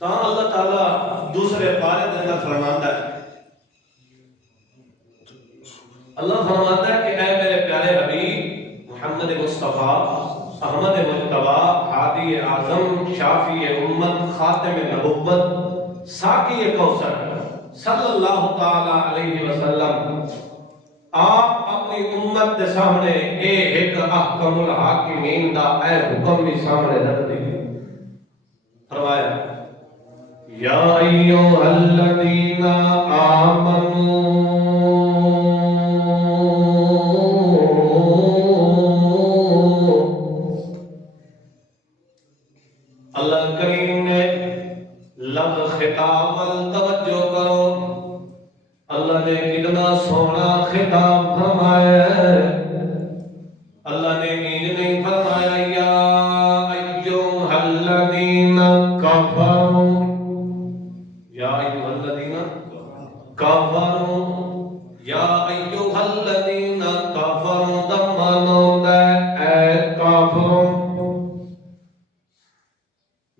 تا اللہ تعالیٰ دوسرے پارے دے اندر فرماتا ہے، اللہ فرماتا ہے کہ اے میرے پیارے حبیب محمد مصطفیٰ احمد مجتبیٰ ہادی اعظم شافی امت خاتم نبوت ساقی کوثر صلی اللہ تعالی علیہ وسلم، آپ اپنی امت کے سامنے اے ایک احکم الحاکمین دا اے حکم بھی سامنے رکھ دی۔ فرمایا یا ایھا الذین آمنوا اللہ کریم نے لفظ خطاب توجہ کرو، اللہ نے کتنا سونا خطاب فرمایا ہے۔ اللہ نے نہیں فرمایا یا ایھا الذین کفروا، یا ایھا الذین کفروا، یا ایھا الذین کفروا دا معنی ہوتا ہے اے کافروں۔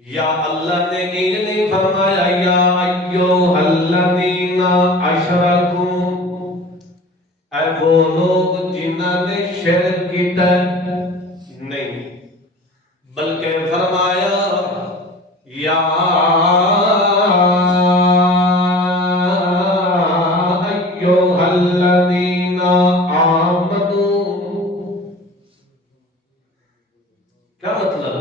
یا اللہ نے نہیں فرمایا یا ایھا الذین اشرکوا، اے وہ لوگ جنہوں نے شرک کیتا نہیں، بلکہ فرمایا یا ایھا الذین آمنوا۔ کیا مطلب؟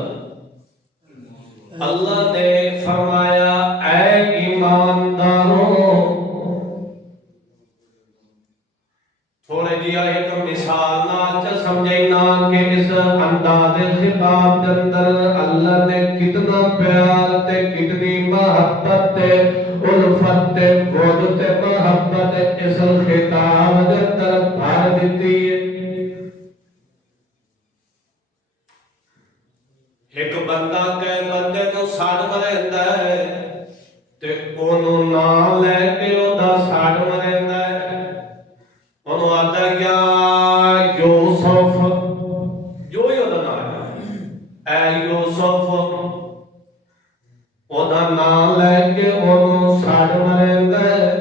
اللہ نے فرمایا اے ایمانداروں، تھوڑے جی ایک مثال نال سمجھینا کہ اس انداز خطاب کے اندر اللہ نے کتنا پیار تے کتنی محبت تے الفت تے بود تے محبت اس خطاب کے اندر بھر دیتی ہے۔ ایک بندہ کہ بندے کو ساڑ مریندا ہے تے اونوں نام لے کے او دا ساڑ مریندا ہے، اونوں آتا یا یوسف، جو ہی دا نام ہے اے یوسف، او دا نام لے کے اونوں ساڑ مریندا ہے،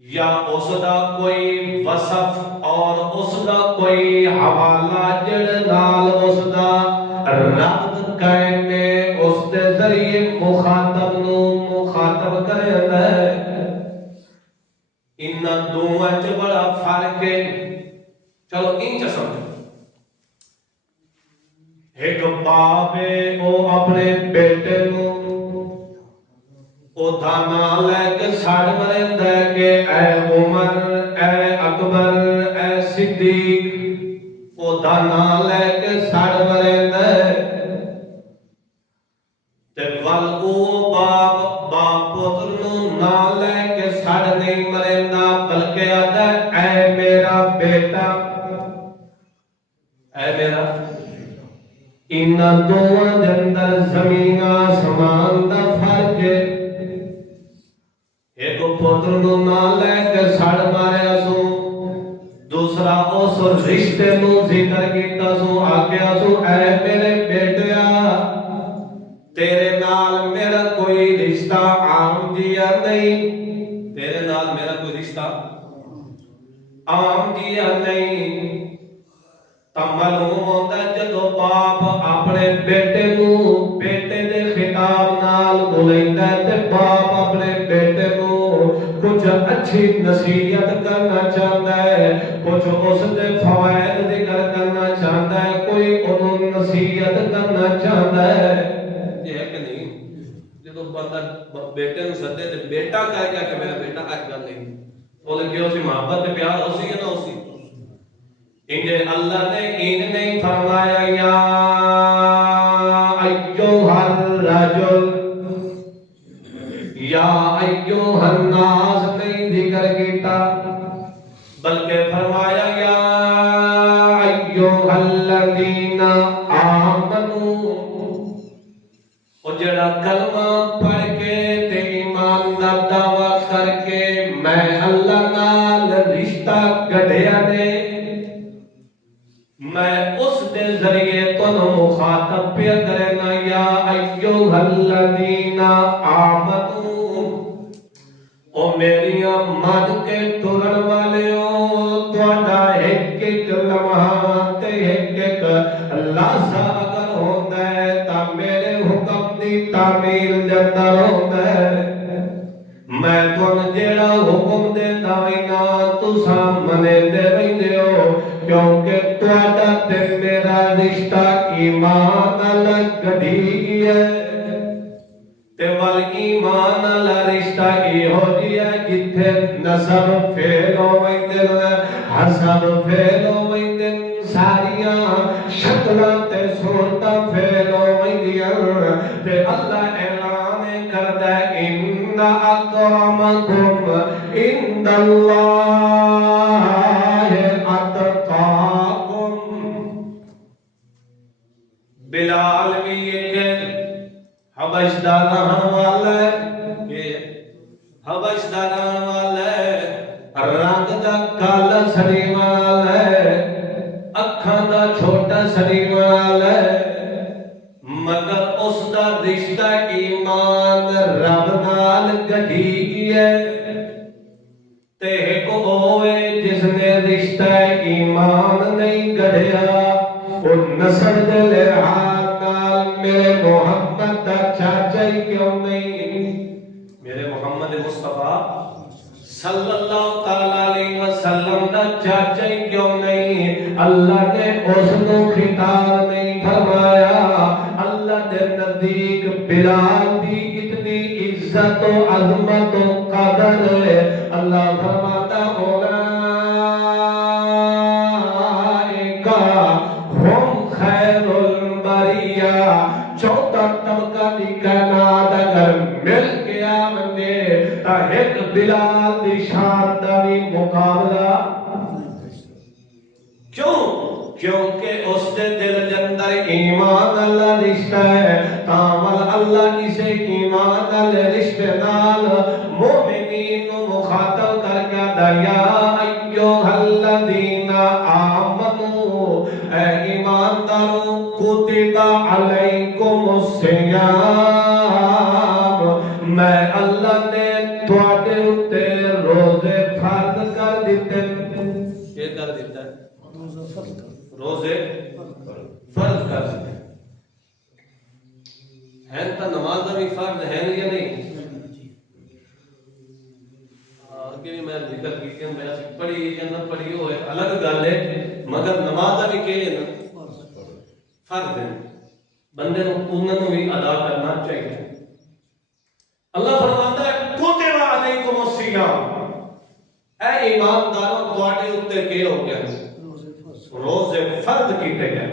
یا اس دا کوئی وصف اور اس دا کوئی حوالہ جڑ نال اس دا ربط کہنے اس دے ذریعے مخاطب نو مخاطب کرتا ہے۔ ان دونوں چ بڑا فرق ہے، چلو ان چ سمجھو۔ ایک باپ ہے او اپنے بیٹے نو او دا نام لے کے ساڑ مریندا ہے کہ اے عمر، اے اکبر، اے صدیق، او دا نام لے کے ساڑ مریندا ہے۔ تے ول او باپ پتر نو نام لے کے ساڑ نہیں مریندا، بلکہ آتا ہے اے میرا بیٹا، اے میرا۔ ان دونوں دے اندر زمین آسمان دا فرق ہے۔ ایک پتر نو نام لے کے ساڑ ماریا سو، دوسرا اس رشتے نو ذکر کیتا سو، آکھیا سو اے میرے بیٹیا، تیرے نال میرا کوئی رشتہ عام جیا نہیں، تیرے نال میرا کوئی رشتہ عام جیا نہیں۔ تم معلوم ہوتا ہے جدو باپ اپنے بیٹے نو بیٹے دے خطاب نال بولیندا ہے تے باپ اپنے بیٹے نو کچھ اچھی نصیحت کرنا چاہتا ہے، کچھ اس دے فوائد ذکر کرنا چاہتا ہے، کوئی انہوں نصیحت کرنا چاہتا ہے، یہ ہے کہ نہیں؟ جدو بندہ بیٹے نو سدے تے بیٹا کہے گا کہ میرا بیٹا اج گل نہیں، بولے کہ اسی محبت تے پیار اسی ہے نا اسی۔ انجھے اللہ نے ان نہیں فرمایا یا ایھا الرجل، یا ایھا الناس نہیں ذکر کیتا، بلکہ فرمایا یا ایھا الذین آمنوا۔ اور جڑا کلمہ پڑھ کے تے ایمان دا دعویٰ کر کے میں اللہ نال رشتہ گڈھیا نے، میں اس دے ذریعے تنو مخاطب پہ کرنا یا یا ایھا الذین آمنو او میریاں من کے ٹرن والیوں تہاڈا ایک ایک لمحہ تے ایک ایک لحظہ اگر ہوندا ہے تاں میرے حکم دی تعمیل دے اندر ہوندا ہے میں تھانوں جیڑا حکم دیندا وینا تساں منے رہندے ہو کیونکہ تہاڈا تے میرا رشتہ ایمان نال گڈھی ہے تے ول ایمان نال رشتہ ایہو جیا جتھے نسب فیل ہووندے حسب فیل ہووندے ساریاں شکلاں تے صورتاں فیل ہووندیاں تے اللہ اعلان کردا ہے ان اکرمکم عند اللہ اتقاکم بلال بھی ایک حبش دا رہن والا ہے حبش دا رہن والا ہے رنگ دا کالا سڑی والا ہے اکھاں دا چھوٹا سڑی والا ہے مگر اس دا رشتہ ایمان رب نال گڈھی ہے تے ایک ہوئے جس نے رشتہ ایمان نہیں گڑھیا وہ نسل دے لحاظ نال میرے محمد دا چاچا ہی کیوں نہیں میرے محمد مصطفیٰ صلی اللہ تعالیٰ علیہ وسلم دا چاچا ہی کیوں نہیں اللہ نے اس کو خطاب نہیں فرمایا اللہ دے نزدیک بلال دی اتنی عزت و عظمت و قدر ہے اللہ فرماتا ہم خیر البریہ چوتھا طبقہ دی کائنات اگر مل گیا بندے تا ایک بلال دی شان دا بھی مقابلہ کیوں کیونکہ اس دے دل اندر ایمان اللہ رشتہ ہے تاول اللہ اسے ایمان اللہ رشتہ نال مومنین مخاطب کر کے دیا ایھا الذین آمنو اے ایمانداروں کتب علیکم الصیام میں اللہ نے تواڈے اُتے روزے فرض کر دیتے یہ کر دیتا ہے روزے فرض کر دیتے ہیں تا نماز بھی فرض ہے یا نہیں کہ میں ذکر کی میں پڑھی یا نہ پڑھی ہوئے الگ گل ہے مگر نماز بھی کہ نا فرض ہے بندے کو انہوں بھی ادا کرنا چاہیے اللہ فرماتا ہے کتب علیکم الصیام اے ایمانداروں تواڈے اوتے کی ہو گیا روزے فرض کیتے گئے